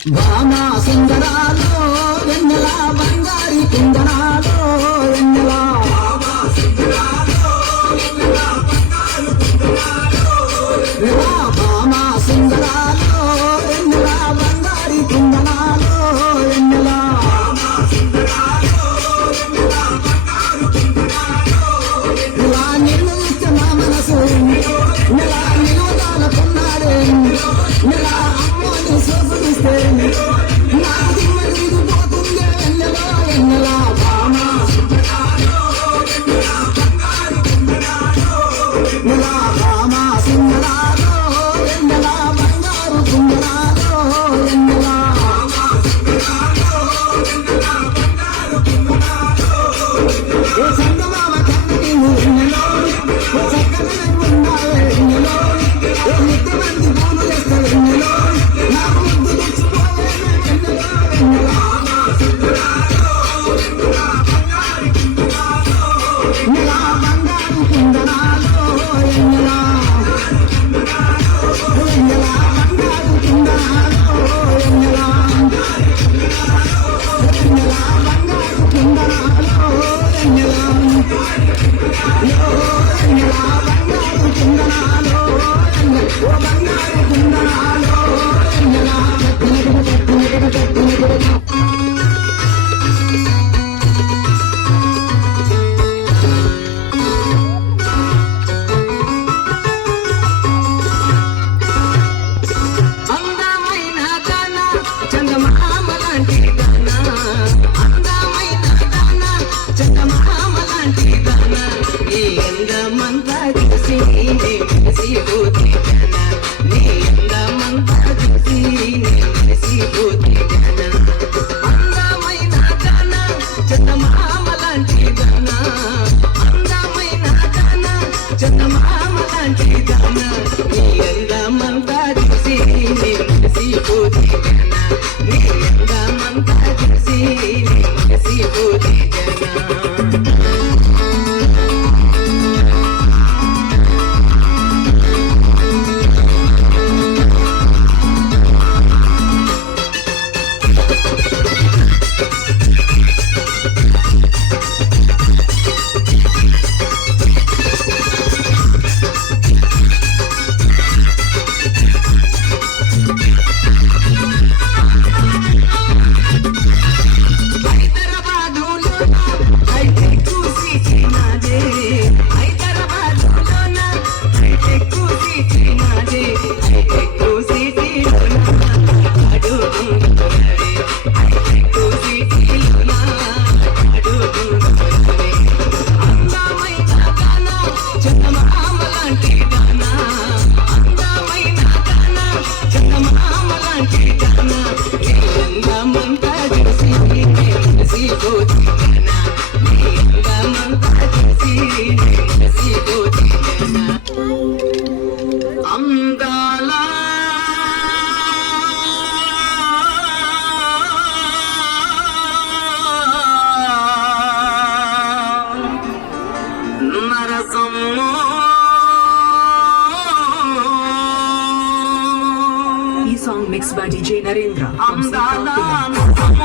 భామా సుందరాలో వెన్నెల బంగారి కుందనాలో వెన్నెల భామా సుందరాలో వెన్నెల బంగారి కుందనాలో వెన్నెల ఇలా నిన్ను ఇస్తే నా మనసు నెల నిలువదాలకున్నాడే నెల అమ్మని సోపులిస్తే నాకు దిమ్మ తిరిగిపోతుందే వెన్నెల వెన్నెల భామా నెల భామా సుందరాలో వెన్నెల బంగారు కుందనాలో వెన్నెల ఏ చందమామ కన్నని వెన్నెలో ఓ చక్కగా ఉండాలి వెన్నెలో ఏ ముద్దు మంది పూలు చేస్తా వెన్నెలో నాకు ముద్దు తెచ్చిపోయే వెన్నెలో వెన్నెల నెల బంగారు కుందనాలో వెన్నెల వెన్నెల బంగారు కుందనాలో వెన్నెల వెన్నెల బంగారు కుందనాలో వెన్నెల వెన్నెల బంగారు కుందనాలో ఓ బంగారు కుందనాలో వెన్నెల అందమైన దాన చందమామ లాంటి దాన అందమైన దాన చందమామ లాంటి దాన నీ అందమంతా చూసి నే మెరిసిపోతేన నీ అందమంతా చూసి నే మెరిసిపోతేన అందమైన దాన చందమామ లాంటి దాన అందమైన దాన చందమామ లాంటి దాన నీ అందమంతా చూసి నే మెరిసిపోతేన నీ అందమంతా చూసి నే మెరిసిపోతేన అందాల నరసమ్మ ఈ song mix by DJ Narendra. అందాల నరసమ్మ